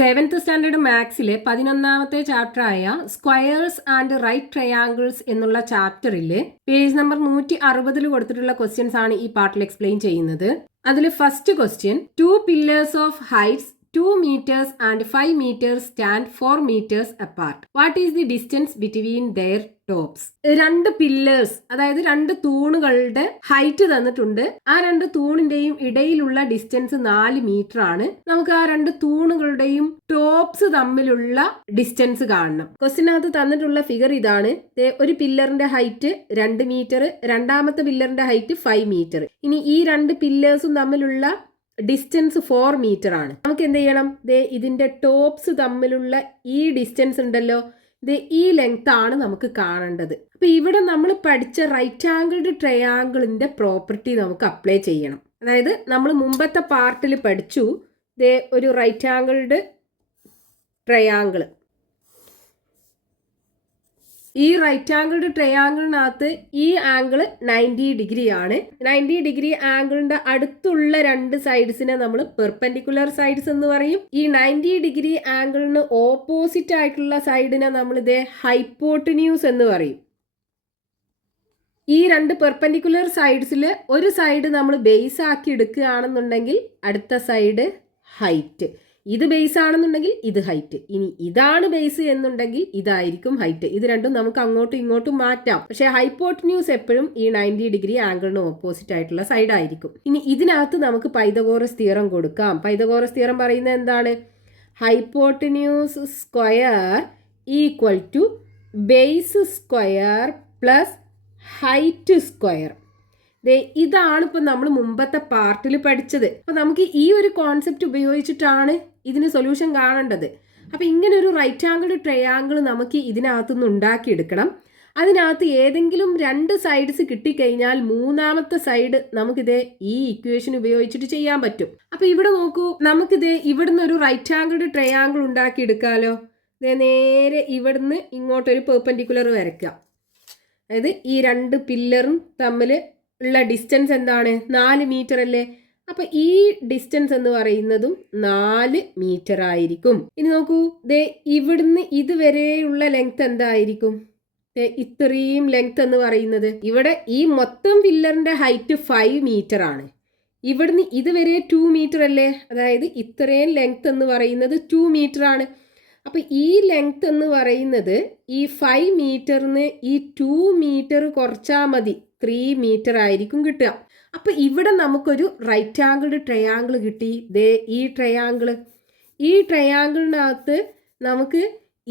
7th standard മാത്സിലെ 11ാമത്തെ ചാപ്റ്ററായ സ്ക്വയേഴ്സ് ആൻഡ് റൈറ്റ് ട്രയാങ്കിൾസ് എന്നുള്ള ചാപ്റ്ററിലെ പേജ് നമ്പർ 160 കൊടുത്തിട്ടുള്ള ക്വസ്റ്റ്യൻസ് ആണ് ഈ പാർട്ടിൽ എക്സ്പ്ലെയിൻ ചെയ്യുന്നത്. അതിൽ first question, 2 pillars of heights 2 meters and 5 meters stand 4 meters apart. What is the distance between their tops? രണ്ട് പില്ലേഴ്സ്, അതായത് രണ്ട് തൂണുകളുടെ ഹൈറ്റ് തന്നിട്ടുണ്ട്. ആ രണ്ട് തൂണിന്റെയും ഇടയിലുള്ള ഡിസ്റ്റൻസ് 4 മീറ്റർ ആണ്. നമുക്ക് ആ രണ്ട് തൂണുകളുടെയും ടോപ്സ് തമ്മിലുള്ള ഡിസ്റ്റൻസ് കാണണം. ക്വസ്റ്റിനകത്ത് തന്നിട്ടുള്ള ഫിഗർ ഇതാണ്. ഒരു പില്ലറിന്റെ ഹൈറ്റ് 2 മീറ്റർ, രണ്ടാമത്തെ പില്ലറിന്റെ ഹൈറ്റ് 5 മീറ്റർ. ഇനി ഈ രണ്ട് പില്ലേഴ്സും തമ്മിലുള്ള ഡിസ്റ്റൻസ് 4 മീറ്റർ ആണ്. നമുക്ക് എന്ത് ചെയ്യണം? ഇതിന്റെ ടോപ്സ് തമ്മിലുള്ള ഈ ഡിസ്റ്റൻസ് ഉണ്ടല്ലോ, ഈ ലെങ്ത് ആണ് നമുക്ക് കാണേണ്ടത്. അപ്പൊ ഇവിടെ നമ്മൾ പഠിച്ച റൈറ്റ് ആംഗിൾഡ് ട്രയാങ്കിളിന്റെ പ്രോപ്പർട്ടി നമുക്ക് അപ്ലൈ ചെയ്യണം. അതായത് നമ്മൾ മുമ്പത്തെ പാർട്ടിൽ പഠിച്ചു ഒരു റൈറ്റ് ആംഗിൾഡ് ട്രയാങ്കിൾ. ഈ റൈറ്റ് ആംഗിൾഡ് ട്രയാങ്കിളിനകത്ത് ഈ ആംഗിൾ 90 ഡിഗ്രി ആണ്. 90 ഡിഗ്രി ആംഗിളിന്റെ അടുത്തുള്ള രണ്ട് സൈഡ്സിനെ നമ്മൾ പെർപെൻഡിക്കുലർ സൈഡ്സ് എന്ന് പറയും. ഈ 90 ഡിഗ്രി ആംഗിളിന് ഓപ്പോസിറ്റ് ആയിട്ടുള്ള സൈഡിനെ നമ്മൾ ഹൈപ്പോട്ടന്യൂസ് എന്ന് പറയും. ഈ രണ്ട് പെർപെൻഡിക്കുലർ സൈഡ്സിൽ ഒരു സൈഡ് നമ്മൾ ബേസ് ആക്കി എടുക്കുകയാണെന്നുണ്ടെങ്കിൽ അടുത്ത സൈഡ് ഹൈറ്റ്. ഇത് ബേസ് ആണെന്നുണ്ടെങ്കിൽ ഇത് ഹൈറ്റ്. ഇനി ഇതാണ് ബേസ് എന്നുണ്ടെങ്കിൽ ഇതായിരിക്കും ഹൈറ്റ്. ഇത് രണ്ടും നമുക്ക് അങ്ങോട്ടും ഇങ്ങോട്ടും മാറ്റാം. പക്ഷെ ഹൈപ്പോട്ടന്യൂസ് എപ്പോഴും ഈ 90 ഡിഗ്രി ആംഗിളിന് ഓപ്പോസിറ്റ് ആയിട്ടുള്ള സൈഡ് ആയിരിക്കും. ഇനി ഇതിനകത്ത് നമുക്ക് പൈതഗോറസ് തിയറം കൊടുക്കാം. പൈതഗോറസ് തിയറം പറയുന്നത് എന്താണ്? Hypotenuse square equal to base square plus height square. ഇതാണ് ഇപ്പൊ നമ്മൾ മുമ്പത്തെ പാർട്ടിൽ പഠിച്ചത്. അപ്പൊ നമുക്ക് ഈ ഒരു കോൺസെപ്റ്റ് ഉപയോഗിച്ചിട്ടാണ് ഇതിന് സൊല്യൂഷൻ കാണേണ്ടത്. അപ്പൊ ഇങ്ങനെ ഒരു റൈറ്റ് ആംഗിൾ ട്രയാങ്കിൾ നമുക്ക് ഇതിനകത്തുനിന്ന് ഉണ്ടാക്കിയെടുക്കണം. അതിനകത്ത് ഏതെങ്കിലും രണ്ട് സൈഡ്സ് കിട്ടിക്കഴിഞ്ഞാൽ മൂന്നാമത്തെ സൈഡ് നമുക്കിത് ഈ ഇക്വേഷൻ ഉപയോഗിച്ചിട്ട് ചെയ്യാൻ പറ്റും. അപ്പൊ ഇവിടെ നോക്കൂ, നമുക്കിത് ഇവിടുന്ന് ഒരു റൈറ്റ് ആംഗിൾ ട്രയാങ്കിൾ ഉണ്ടാക്കിയെടുക്കാലോ. നേരെ ഇവിടുന്ന് ഇങ്ങോട്ടൊരു പെർപെൻഡിക്കുലർ വരയ്ക്കാം. അതായത് ഈ രണ്ട് പില്ലറും തമ്മിൽ ഉള്ള ഡിസ്റ്റൻസ് എന്താണ്? 4 മീറ്റർ അല്ലേ? അപ്പൊ ഈ ഡിസ്റ്റൻസ് എന്ന് പറയുന്നതും 4 മീറ്റർ ആയിരിക്കും. ഇനി നോക്കൂ, ഇവിടുന്ന് ഇതുവരെയുള്ള ലെങ്ത് എന്തായിരിക്കും? ഇത്രയും ലെങ്ത് എന്ന് പറയുന്നത്, ഇവിടെ ഈ മൊത്തം പില്ലറിന്റെ ഹൈറ്റ് 5 മീറ്റർ ആണ്. ഇവിടുന്ന് ഇതുവരെ 2 മീറ്റർ അല്ലേ? അതായത് ഇത്രയും ലെങ്ത് എന്ന് പറയുന്നത് 2 മീറ്റർ ആണ്. അപ്പൊ ഈ ലെങ്ത് എന്ന് പറയുന്നത് ഈ 5 മീറ്ററിന് ഈ 2 മീറ്റർ കുറച്ചാൽ മതി, 3 മീറ്റർ ആയിരിക്കും കിട്ടുക. അപ്പൊ ഇവിടെ നമുക്കൊരു റൈറ്റ് ആംഗിൾഡ് ട്രയാങ്കിൾ കിട്ടി. ഈ ട്രയാങ്കിളിനകത്ത് നമുക്ക്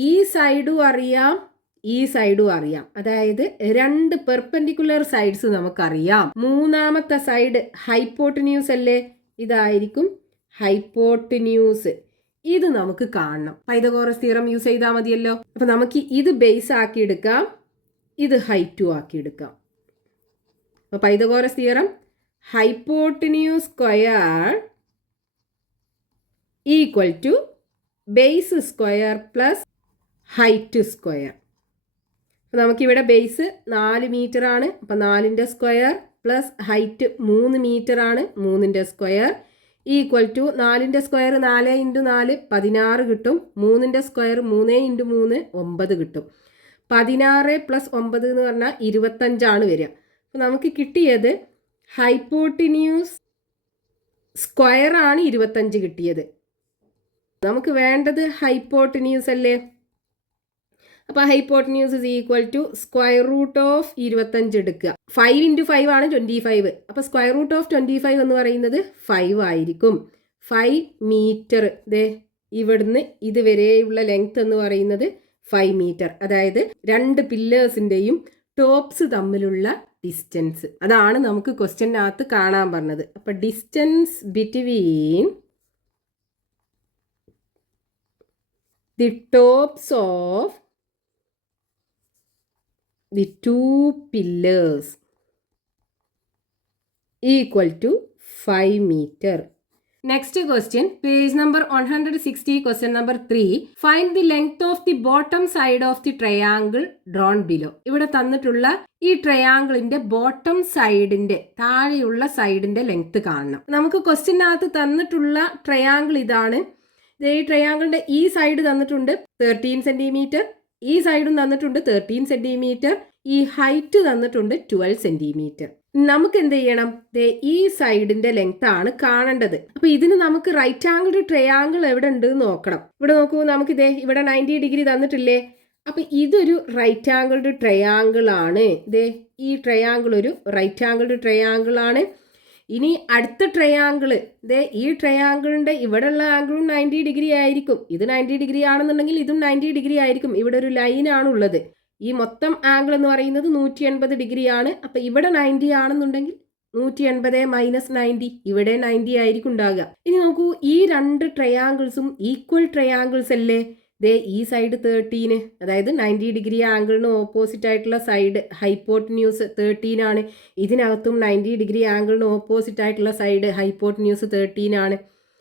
ഈ സൈഡും അറിയാം, ഈ സൈഡും അറിയാം. അതായത് രണ്ട് പെർപെൻഡിക്കുലർ സൈഡ്സ് നമുക്കറിയാം. മൂന്നാമത്തെ സൈഡ് ഹൈപ്പോട്ടന്യൂസ് അല്ലേ? ഇതായിരിക്കും ഹൈപ്പോട്ടന്യൂസ്. ഇത് നമുക്ക് കാണണം. പൈതഗോറസ് തിയറം യൂസ് ചെയ്താൽ മതിയല്ലോ. അപ്പൊ നമുക്ക് ഇത് ബേസ് ആക്കി എടുക്കാം, ഇത് ഹൈറ്റും ആക്കി എടുക്കാം. അപ്പൊ Pythagoras theorem, hypotenuse square equal to base square plus height square. നമുക്കിവിടെ ബേസ് 4 മീറ്റർ ആണ്. അപ്പൊ 4ന്റെ സ്ക്വയർ പ്ലസ് ഹൈറ്റ് 3 മീറ്റർ ആണ്. 3ന്റെ സ്ക്വയർ ഈക്വൽ ടു 4ന്റെ സ്ക്വയർ 4 × 4 16 കിട്ടും. 3ന്റെ സ്ക്വയർ 3 × 3 9 കിട്ടും. 16 പ്ലസ് 9 എന്ന് പറഞ്ഞാൽ 25 വരിക. അപ്പം നമുക്ക് കിട്ടിയത് ഹൈപ്പോട്ടന്യൂസ് സ്ക്വയർ ആണ് 25 കിട്ടിയത്. നമുക്ക് വേണ്ടത് ഹൈപ്പോട്ടന്യൂസ് അല്ലേ? അപ്പോൾ hypotenuse is equal to square root of 25 എടുക്കുക. 5 × 5 ആണ് 25. അപ്പോൾ സ്ക്വയർ റൂട്ട് ഓഫ് 25 എന്ന് പറയുന്നത് 5 ആയിരിക്കും. 5 മീറ്റർ. ഇവിടുന്ന് ഇതുവരെയുള്ള ലെങ്ത് എന്ന് പറയുന്നത് 5 മീറ്റർ. അതായത് രണ്ട് പില്ലേഴ്സിൻ്റെയും ടോപ്സ് തമ്മിലുള്ള ഡിസ്റ്റൻസ്. അതാണ് നമുക്ക് ക്വസ്റ്റ്യനകത്ത് കാണാൻ പറഞ്ഞത്. അപ്പോൾ distance between the tops of the 2 pillars equal to 5 meter. Next question, page number 160, question number 3. Find the length of the bottom side of the triangle drawn below. ഇവിടെ തന്നിട്ടുള്ള ഈ ട്രയാങ്കിളിന്റെ ബോട്ടം സൈഡിന്റെ താഴെയുള്ള സൈഡിന്റെ ലെങ്ത് കാണണം. നമുക്ക് ക്വസ്റ്റ്യനകത്ത് തന്നിട്ടുള്ള ട്രയാങ്കിൾ ഇതാണ്. ഈ ട്രയാങ്കിളിന്റെ ഈ സൈഡ് തന്നിട്ടുണ്ട് 13 സെന്റിമീറ്റർ, ഈ സൈഡും തന്നിട്ടുണ്ട് 13 സെന്റിമീറ്റർ, ഈ ഹൈറ്റ് തന്നിട്ടുണ്ട് 12 സെന്റിമീറ്റർ. നമുക്ക് എന്ത് ചെയ്യണം? ഈ സൈഡിന്റെ ലെങ്ത് ആണ് കാണേണ്ടത്. അപ്പൊ ഇതിന് നമുക്ക് റൈറ്റ് ആംഗിൾ ട്രയാങ്കിൾ എവിടെ ഉണ്ട് നോക്കണം. ഇവിടെ നോക്കൂ, നമുക്ക് ഇവിടെ 90 ഡിഗ്രി തന്നിട്ടില്ലേ? അപ്പൊ ഇതൊരു റൈറ്റ് ആംഗിൾഡ് ട്രയാങ്കിൾ ആണ്. ഈ ട്രയാങ്കിൾ ഒരു റൈറ്റ് ആംഗിൾഡ് ട്രയാങ്കിൾ ആണ്. ഇനി അടുത്ത ട്രയാങ്കിള്, ഈ ട്രയാങ്കിളിന്റെ ഇവിടെയുള്ള ആംഗിളും 90 ഡിഗ്രി ആയിരിക്കും. ഇത് 90 ഡിഗ്രി ആണെന്നുണ്ടെങ്കിൽ ഇതും 90 ഡിഗ്രി ആയിരിക്കും. ഇവിടെ ഒരു ലൈൻ ആണുള്ളത്. ഈ മൊത്തം ആംഗിൾ എന്ന് പറയുന്നത് 180 ഡിഗ്രി ആണ്. അപ്പൊ ഇവിടെ 90 ആണെന്നുണ്ടെങ്കിൽ 180 മൈനസ് 90, ഇവിടെ 90 ആയിരിക്കും ഉണ്ടാകുക. ഇനി നോക്കൂ, ഈ രണ്ട് ട്രയാങ്കിൾസും ഈക്വൽ ട്രയാങ്കിൾസ് അല്ലേ? ഈ സൈഡ് 13, അതായത് 90 ഡിഗ്രി ആംഗിളിന് ഓപ്പോസിറ്റ് ആയിട്ടുള്ള സൈഡ് ഹൈപ്പോട്ടന്യൂസ് 13 ആണ്. ഇതിനകത്തും 90 ഡിഗ്രി ആംഗിളിന് ഓപ്പോസിറ്റ് ആയിട്ടുള്ള സൈഡ് ഹൈപ്പോട്ടന്യൂസ് 13 ആണ്.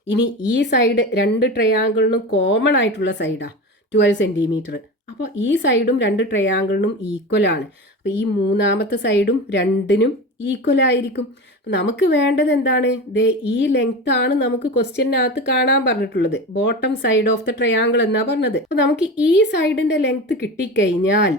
ഇനി ഈ സൈഡ് രണ്ട് ട്രയാങ്കിളിനും കോമൺ ആയിട്ടുള്ള സൈഡാ 12 സെന്റിമീറ്റർ. അപ്പോൾ ഈ സൈഡും രണ്ട് ട്രയാങ്കിളിനും ഈക്വൽ ആണ്. അപ്പോൾ ഈ മൂന്നാമത്തെ സൈഡും രണ്ടിനും ഈക്വൽ ആയിരിക്കും. നമുക്ക് വേണ്ടത് എന്താണ്? ഈ ലെങ്ത് ആണ് നമുക്ക് ക്വസ്റ്റ്യനകത്ത് കാണാൻ പറഞ്ഞിട്ടുള്ളത്. Bottom side of the triangle എന്നാ പറഞ്ഞത്. അപ്പോൾ നമുക്ക് ഈ സൈഡിന്റെ ലെങ്ത് കിട്ടിക്കഴിഞ്ഞാൽ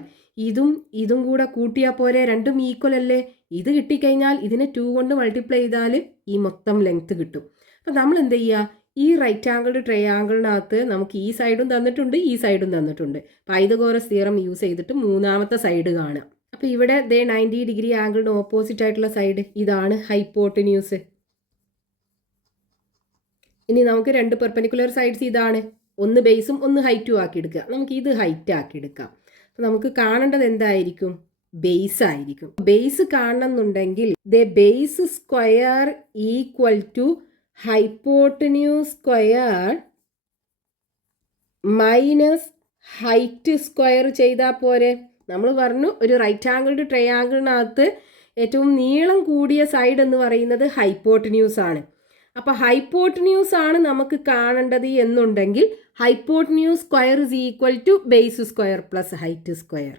ഇതും കൂടെ കൂട്ടിയാൽ പോരെ, രണ്ടും ഈക്വൽ അല്ലേ? ഇത് കിട്ടിക്കഴിഞ്ഞാൽ ഇതിനെ 2 കൊണ്ട് മൾട്ടിപ്ലൈ ചെയ്താൽ ഈ മൊത്തം ലെങ്ത് കിട്ടും. അപ്പോൾ നമ്മൾ എന്ത് ചെയ്യുക? ഈ റൈറ്റ് ആംഗിൾഡ് ട്രയാങ്കിളിനകത്ത് നമുക്ക് ഈ സൈഡും തന്നിട്ടുണ്ട്, ഈ സൈഡും തന്നിട്ടുണ്ട്. പൈതഗോറസ് തിയറം യൂസ് ചെയ്തിട്ട് മൂന്നാമത്തെ സൈഡ് കാണാം. അപ്പോൾ ഇവിടെ 90 ഡിഗ്രി ആംഗിളിന് ഓപ്പോസിറ്റ് ആയിട്ടുള്ള സൈഡ് ഇതാണ് ഹൈപ്പോട്ടന്യൂസ്. ഇനി നമുക്ക് രണ്ട് പെർപെൻഡിക്കുലർ സൈഡ്സ് ഇതാണ്. ഒന്ന് ബേസും ഒന്ന് ഹൈറ്റും ആക്കി എടുക്കുക. നമുക്ക് ഇത് ഹൈറ്റ് ആക്കി എടുക്കാം. അപ്പോൾ നമുക്ക് കാണേണ്ടത് എന്തായിരിക്കും? ബേസ് ആയിരിക്കും. ബേസ് കാണണമെന്നുണ്ടെങ്കിൽ base square equal to hypotenuse square minus height square ചെയ്താൽ പോരെ. നമ്മൾ പറഞ്ഞു ഒരു റൈറ്റ് ആംഗിൾഡ് ട്രയാങ്കിളിനകത്ത് ഏറ്റവും നീളം കൂടിയ സൈഡ് എന്ന് പറയുന്നത് ഹൈപ്പോട്ടന്യൂസ് ആണ്. അപ്പോൾ ഹൈപ്പോട്ടന്യൂസ് ആണ് നമുക്ക് കാണേണ്ടത് എന്നുണ്ടെങ്കിൽ hypotenuse square is equal to base square plus height square.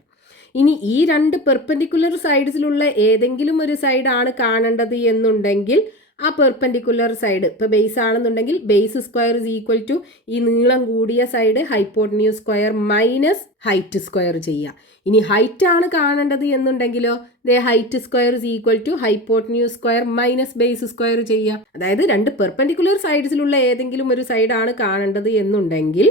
ഇനി ഈ രണ്ട് പെർപെൻഡിക്കുലർ സൈഡ്സിലുള്ള ഏതെങ്കിലും ഒരു സൈഡാണ് കാണേണ്ടത് എന്നുണ്ടെങ്കിൽ ആ പെർപെൻഡിക്കുലർ സൈഡ്, ഇപ്പോൾ ബേസ് ആണെന്നുണ്ടെങ്കിൽ base square is equal to ഈ നീളം കൂടിയ side hypotenuse square minus height square ചെയ്യുക. ഇനി ഹൈറ്റ് ആണ് കാണേണ്ടത് എന്നുണ്ടെങ്കിലോ height square is equal to hypotenuse square minus base square ചെയ്യുക. അതായത് രണ്ട് പെർപെൻഡിക്കുലർ സൈഡ്സിലുള്ള ഏതെങ്കിലും ഒരു സൈഡാണ് കാണേണ്ടത് എന്നുണ്ടെങ്കിൽ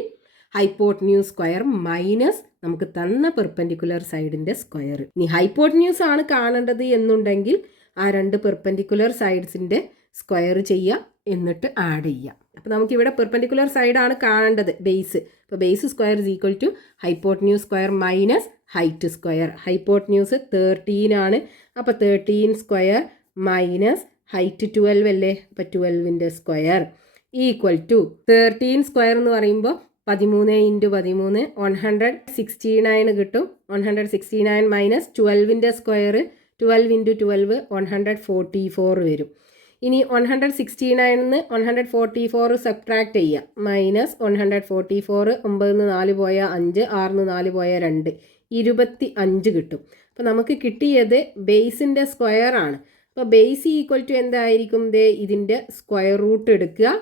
ഹൈപ്പോട്ടന്യൂസ് സ്ക്വയർ മൈനസ് നമുക്ക് തന്ന പെർപെൻഡിക്കുലർ സൈഡിന്റെ സ്ക്വയർ. ഇനി ഹൈപ്പോട്ടന്യൂസ് ആണ് കാണേണ്ടത് എന്നുണ്ടെങ്കിൽ ആ രണ്ട് പെർപെൻഡിക്കുലർ സൈഡ്സിന്റെ സ്ക്വയർ ചെയ്യുക, എന്നിട്ട് ആഡ് ചെയ്യുക. അപ്പോൾ നമുക്കിവിടെ പെർപെൻഡിക്കുലർ സൈഡാണ് കാണേണ്ടത്, ബേസ്. അപ്പോൾ base square is equal to hypotenuse square minus height square. Hypotenuse 13 ആണ്. അപ്പോൾ 13 സ്ക്വയർ മൈനസ് ഹൈറ്റ് 12 അല്ലേ? അപ്പോൾ 12ന്റെ സ്ക്വയർ ഈക്വൽ ടു 13 സ്ക്വയർ എന്ന് പറയുമ്പോൾ 13 × 13 169 കിട്ടും. 169 മൈനസ് 12ന്റെ സ്ക്വയർ 12 × 12 144 വരും. ഇനി 169 144 സബ്ട്രാക്ട് ചെയ്യുക. മൈനസ് 144, 9 4 പോയ 5, 6 4 പോയ 2, 25 കിട്ടും. അപ്പോൾ നമുക്ക് കിട്ടിയത് ബേസിൻ്റെ സ്ക്വയർ ആണ്. അപ്പോൾ ബേസ് ഈക്വൽ ടു എന്തായിരിക്കും? ഇതിൻ്റെ സ്ക്വയർ റൂട്ട് എടുക്കുക,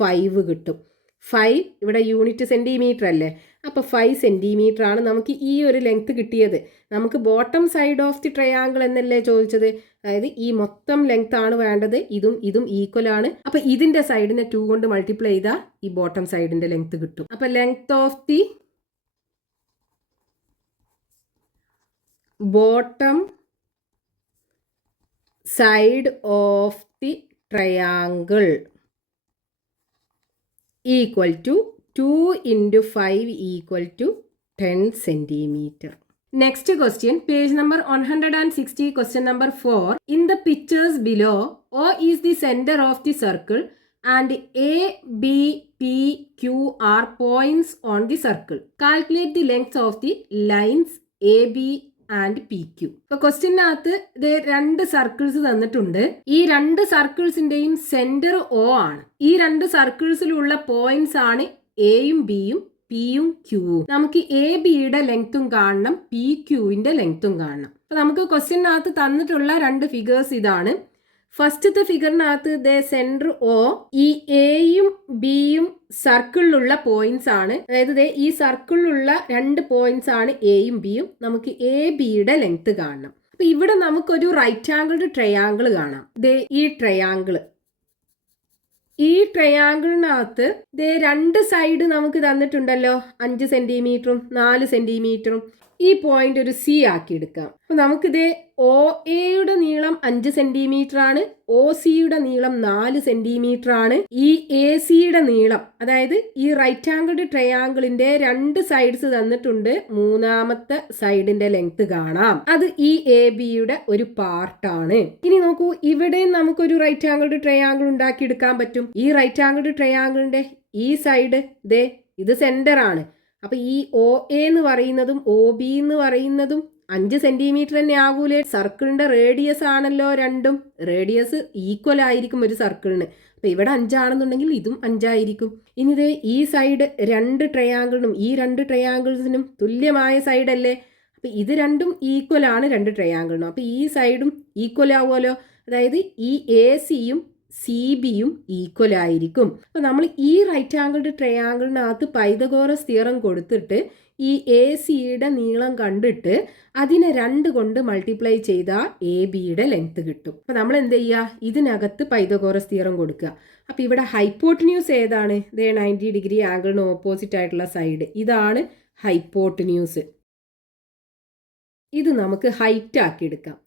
5 കിട്ടും. 5 ഇവിടെ യൂണിറ്റ് സെൻറ്റിമീറ്റർ അല്ലേ? അപ്പോൾ 5 സെൻറ്റിമീറ്റർ ആണ് നമുക്ക് ഈ ഒരു ലെങ്ത് കിട്ടിയത്. നമുക്ക് bottom side of the triangle എന്നല്ലേ ചോദിച്ചത്? അതായത് ഈ മൊത്തം ലെങ്ത് ആണ് വേണ്ടത്. ഇതും ഈക്വൽ ആണ്. അപ്പോൾ ഇതിൻ്റെ സൈഡിനെ 2 കൊണ്ട് മൾട്ടിപ്ലൈ ചെയ്താൽ ഈ ബോട്ടം സൈഡിൻ്റെ ലെങ്ത് കിട്ടും. അപ്പോൾ length of the bottom side of the triangle equal to 2 × 5 equal to 10 centimetre. Next question, page number 160, question number 4. In the pictures below, O is the center of the circle and A, B, P, Q are points on the circle. Calculate the length of the lines AB and PQ. ഇപ്പോൾ ക്വസ്റ്റ്യനകത്ത് രണ്ട് circles തന്നിട്ടുണ്ട്. ഈ രണ്ട് സർക്കിൾസിന്റെയും centre O ആണ്. ഈ രണ്ട് സർക്കിൾസിലുള്ള points ആണ് എയും ബിയും പിയും ക്യൂവും. നമുക്ക് എ ബിയുടെ ലെങ്ത്തും കാണണം, പി ക്യൂവിന്റെ ലെങ്ത്തും കാണണം. അപ്പൊ നമുക്ക് ക്വസ്റ്റ്യനകത്ത് തന്നിട്ടുള്ള രണ്ട് ഫിഗേഴ്സ് ഇതാണ്. ഫസ്റ്റത്തെ ഫിഗറിനകത്ത് ദേ സെൻറ്റർ ഒ, ഈ എയും ബിയും സർക്കിളിലുള്ള പോയിന്റ്സ് ആണ്. അതായത് ദേ ഈ സർക്കിളിലുള്ള 2 പോയിന്റ്സ് ആണ് എയും ബിയും. നമുക്ക് എ ബിയുടെ ലെങ്ത് കാണണം. അപ്പൊ ഇവിടെ നമുക്കൊരു റൈറ്റ് ആംഗിൾഡ് ട്രയാങ്കിൾ കാണാം. ദേ ഈ ട്രയാങ്കിൾ, ഈ ട്രയാങ്കിളിനകത്ത് ദേ 2 സൈഡ് നമുക്ക് തന്നിട്ടുണ്ടല്ലോ, 5 സെന്റിമീറ്ററും 4 സെന്റിമീറ്ററും. ഈ പോയിന്റ് ഒരു സി ആക്കി എടുക്കാം. അപ്പൊ നമുക്കിത് ഒ എയുടെ നീളം 5 സെന്റിമീറ്റർ ആണ്, ഒ സിയുടെ നീളം 4 സെന്റിമീറ്റർ ആണ്. ഈ എ സിയുടെ നീളം, അതായത് ഈ റൈറ്റ് ആംഗിൾഡ് ട്രയാങ്കിളിന്റെ 2 സൈഡ്സ് തന്നിട്ടുണ്ട്. മൂന്നാമത്തെ സൈഡിന്റെ ലെങ്ത് കാണാം. അത് ഈ എ ബിയുടെ ഒരു പാർട്ടാണ്. ഇനി നോക്കൂ, ഇവിടെ നമുക്കൊരു റൈറ്റ് ആംഗിൾഡ് ട്രയാങ്കിൾ ഉണ്ടാക്കിയെടുക്കാൻ പറ്റും. ഈ റൈറ്റ് ആംഗിൾഡ് ട്രയാങ്കിളിന്റെ ഈ സൈഡ് ദേ ഇത് സെന്റർ ആണ്. അപ്പൊ ഈ ഒ എ എന്ന് പറയുന്നതും ഒ ബി എന്ന് പറയുന്നതും 5 സെന്റിമീറ്റർ തന്നെ ആകൂലേ? സർക്കിളിന്റെ റേഡിയസ് ആണല്ലോ രണ്ടും. റേഡിയസ് ഈക്വൽ ആയിരിക്കും ഒരു സർക്കിളിന്. അപ്പൊ ഇവിടെ 5 ആണെന്നുണ്ടെങ്കിൽ ഇതും 5 ആയിരിക്കും. ഇനി ഇതേ ഈ സൈഡ് 2 ട്രയാങ്കിളിനും ഈ 2 ട്രയാങ്കിൾസിനും തുല്യമായ സൈഡ് അല്ലേ? അപ്പൊ ഇത് രണ്ടും ഈക്വൽ ആണ് 2 ട്രയാങ്കിളിനും. അപ്പൊ ഈ സൈഡും ഈക്വൽ ആവുമല്ലോ. അതായത് ഈ എ സിയും സി ബിയും ഈക്വൽ ആയിരിക്കും. അപ്പൊ നമ്മൾ ഈ റൈറ്റ് ആംഗിൾഡ് ട്രയാങ്കിളിനകത്ത് പൈതഗോറസ് തിയറം കൊടുത്തിട്ട് ഈ എ സിയുടെ നീളം കണ്ടിട്ട് അതിനെ 2 കൊണ്ട് മൾട്ടിപ്ലൈ ചെയ്താൽ എ ബിയുടെ ലെങ്ത് കിട്ടും. അപ്പൊ നമ്മൾ എന്ത് ചെയ്യുക, ഇതിനകത്ത് പൈതഗോറസ് തിയറം കൊടുക്കുക. അപ്പൊ ഇവിടെ ഹൈപ്പോട്ടന്യൂസ് ഏതാണ്? 90 ഡിഗ്രി ആംഗിളിന് ഓപ്പോസിറ്റ് ആയിട്ടുള്ള സൈഡ്, ഇതാണ് ഹൈപ്പോട്ടന്യൂസ്. ഇത് നമുക്ക് ഹൈറ്റ് ആക്കി എടുക്കാം.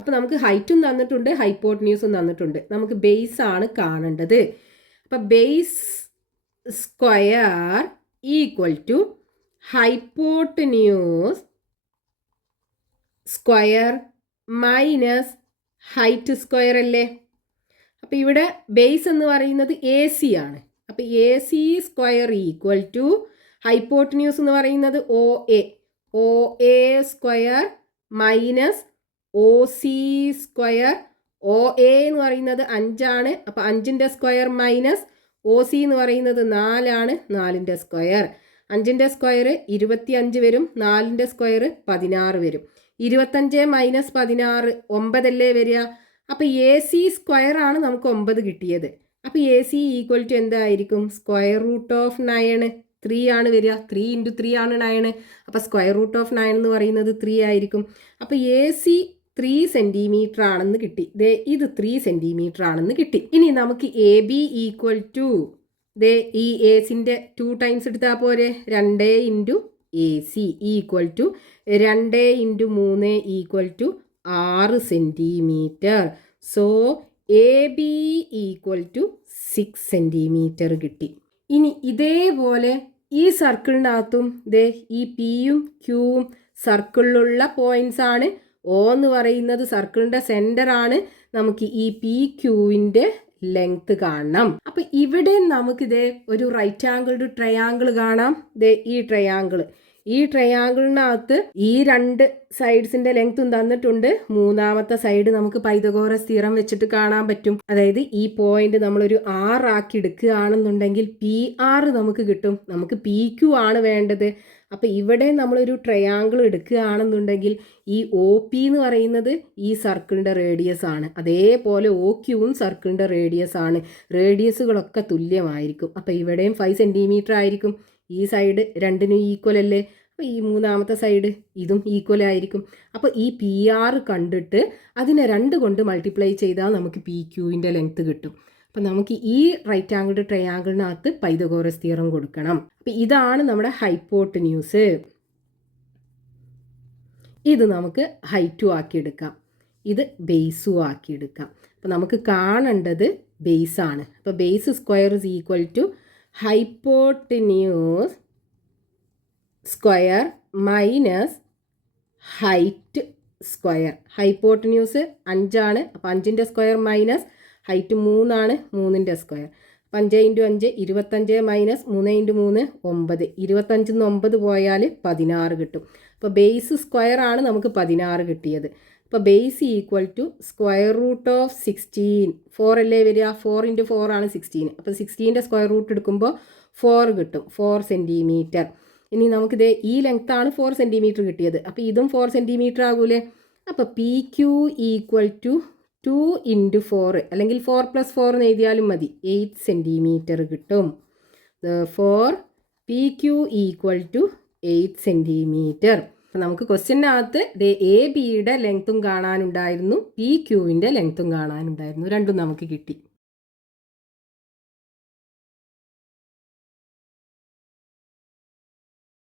അപ്പോൾ നമുക്ക് ഹൈറ്റും തന്നിട്ടുണ്ട്, ഹൈപ്പോട്ടന്യൂസും തന്നിട്ടുണ്ട്. നമുക്ക് ബേസ് ആണ് കാണേണ്ടത്. അപ്പം base square equal to hypotenuse square minus height square അല്ലേ? അപ്പം ഇവിടെ ബേസ് എന്ന് പറയുന്നത് എ സി ആണ്. അപ്പം A C square equal to hypotenuse എന്ന് പറയുന്നത് O A square minus O C square. O A എന്ന് പറയുന്നത് 5 ആണ്. അപ്പം 5ന്റെ സ്ക്വയർ മൈനസ് ഒ സി എന്ന് പറയുന്നത് 4 ആണ്. 4ന്റെ സ്ക്വയർ, 5ന്റെ സ്ക്വയർ 25 വരും, 4ന്റെ സ്ക്വയർ 16 വരും. 25 മൈനസ് 16 9 അല്ലേ വരിക? അപ്പം എ സി സ്ക്വയർ ആണ് നമുക്ക് 9 കിട്ടിയത്. അപ്പം എ സി ഈക്വൽ ടു എന്തായിരിക്കും? സ്ക്വയർ റൂട്ട് ഓഫ് 9 3 ആണ് വരിക. 3 × 3 ആണ് 9. അപ്പം സ്ക്വയർ റൂട്ട് ഓഫ് 9 എന്ന് പറയുന്നത് 3 ആയിരിക്കും. അപ്പം എ സി 3 സെന്റിമീറ്റർ ആണെന്ന് കിട്ടി. ദേ ഇത് 3 സെന്റിമീറ്റർ ആണെന്ന് കിട്ടി. ഇനി നമുക്ക് എ ബി ഈക്വൽ ടു ദേ ഈ എ സിന്റെ 2 ടൈംസ് എടുത്താൽ പോരെ? 2 × A C equal to 2 × 3 equal to 6 centimetre. So A B equal to 6 centimetre കിട്ടി. ഇനി ഇതേപോലെ ഈ സർക്കിളിനകത്തും ദേ ഈ പിയും ക്യൂവും സർക്കിളിലുള്ള പോയിന്റ്സ് ആണ്. ഒ എന്ന് പറയുന്നത് സർക്കിളിന്റെ സെന്റർ ആണ്. നമുക്ക് ഈ പി ക്യൂവിന്റെ ലെങ്ത് കാണണം. അപ്പൊ ഇവിടെ നമുക്കിതേ ഒരു റൈറ്റ് ആംഗിൾഡ് ട്രയാങ്കിൾ കാണാം. ദേ ഈ ട്രയാങ്കിൾ, ഈ ട്രയാങ്കിളിനകത്ത് ഈ 2 സൈഡ്സിന്റെ ലെങ്ത്തും തന്നിട്ടുണ്ട്. മൂന്നാമത്തെ സൈഡ് നമുക്ക് പൈതഗോറസ് തിയറം വെച്ചിട്ട് കാണാൻ പറ്റും. അതായത് ഈ പോയിന്റ് നമ്മളൊരു ആർ ആക്കി എടുക്കുകയാണെന്നുണ്ടെങ്കിൽ പി ആർ നമുക്ക് കിട്ടും. നമുക്ക് പി ക്യു ആണ് വേണ്ടത്. അപ്പം ഇവിടെ നമ്മളൊരു ട്രയാങ്കിൾ എടുക്കുകയാണെന്നുണ്ടെങ്കിൽ ഈ ഒ പി എന്ന് പറയുന്നത് ഈ സർക്കിളിൻ്റെ റേഡിയസ് ആണ്. അതേപോലെ ഒ ക്യൂവും സർക്കിളിൻ്റെ റേഡിയസ് ആണ്. റേഡിയസുകളൊക്കെ തുല്യമായിരിക്കും. അപ്പം ഇവിടെയും 5 സെൻറ്റിമീറ്റർ ആയിരിക്കും. ഈ സൈഡ് 2നും ഈക്വൽ അല്ലേ? അപ്പോൾ ഈ മൂന്നാമത്തെ സൈഡ് ഇതും ഈക്വൽ ആയിരിക്കും. അപ്പോൾ ഈ പി ആർ കണ്ടിട്ട് അതിനെ 2 കൊണ്ട് മൾട്ടിപ്ലൈ ചെയ്താൽ നമുക്ക് പി ക്യൂവിൻ്റെ ലെങ്ത് കിട്ടും. അപ്പം നമുക്ക് ഈ റൈറ്റ് ആംഗിൾഡ് ട്രയാങ്കിളിനകത്ത് പൈതഗോറസ് തിയറം കൊടുക്കണം. അപ്പം ഇതാണ് നമ്മുടെ ഹൈപ്പോട്ടന്യൂസ്. ഇത് നമുക്ക് ഹൈറ്റും ആക്കിയെടുക്കാം, ഇത് ബേസും ആക്കിയെടുക്കാം. അപ്പം നമുക്ക് കാണേണ്ടത് ബേസ് ആണ്. അപ്പോൾ base square is equal to hypotenuse square minus height square. Hypotenuse 5 ആണ്. അപ്പോൾ 5ന്റെ സ്ക്വയർ മൈനസ് ഹൈറ്റ് 3 ആണ്. 3ന്റെ സ്ക്വയർ. 5 × 5 25 മൈനസ് 3 × 3 9. 25 9 പോയാൽ 16 കിട്ടും. അപ്പോൾ ബേസ് സ്ക്വയർ ആണ് നമുക്ക് 16 കിട്ടിയത്. അപ്പോൾ base equal to square root of 16. 4 അല്ലേ വരിക? 4 × 4 ആണ് 16. അപ്പോൾ 16ന്റെ സ്ക്വയർ റൂട്ട് എടുക്കുമ്പോൾ 4 കിട്ടും, 4 സെൻറ്റിമീറ്റർ. ഇനി നമുക്കിത് ഈ ലെങ്ത്താണ് 4 സെൻറ്റിമീറ്റർ കിട്ടിയത്. അപ്പോൾ ഇതും 4 സെൻറ്റിമീറ്റർ ആകൂലേ? അപ്പോൾ P Q equal to 2 into 4 അല്ലെങ്കിൽ 4+4 എന്ന് എഴുതിയാലും മതി, 8 സെൻറ്റിമീറ്റർ കിട്ടും. For P Q equal to 8 centimetre. അപ്പോൾ നമുക്ക് ക്വസ്റ്റ്യനകത്ത് എ ബിയുടെ ലെങ്ത്തും കാണാനുണ്ടായിരുന്നു, പി ക്യൂവിൻ്റെ ലെങ്ത്തും കാണാനുണ്ടായിരുന്നു, രണ്ടും നമുക്ക് കിട്ടി.